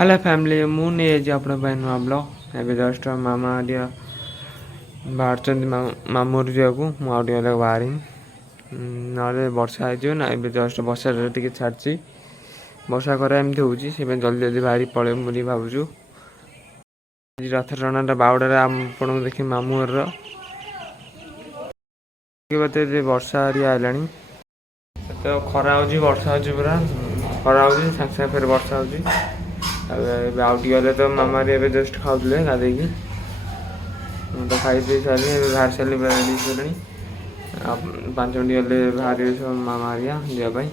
Hello family मुझे आप नुआ ब्लग एवं जस्ट मामा बाहर मामूर जाकू मुझे बाहर ना वर्षा हो ना ए जस्ट वर्षा टी छाड़ी वर्षा खरा एमती हो जल्दी जल्दी बाहरी पलैमु बोली भावुँ। आज रथ टणाटा बावड़े आपको देखिए मामूर वर्षा हरिया है तो खरा हो वर्षा हो पूरा खरा हो सागे सागे फिर वर्षा हो गले तो मामा जस्ट खाऊे गाधे तो खाई सारे बाहर सारे रेडी सारे 5 मिनट गले बाहर मामा हरिया जावाई।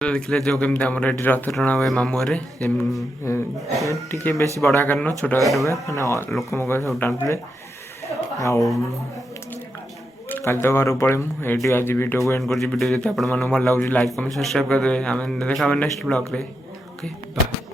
देखिले जो केमती आम ये रथ टणा हुए मामू टे बेस बड़ आकार न छोट आकार हुए मैंने लोक मोक सब टाणुले कल तो घर पड़े ये आज वीडियो को एंड कर वीडियो जो आप भल लगे लाइक कमेंट सब्सक्राइब करदे आम देखा नेक्स्ट ब्लॉग रे ओके बाय।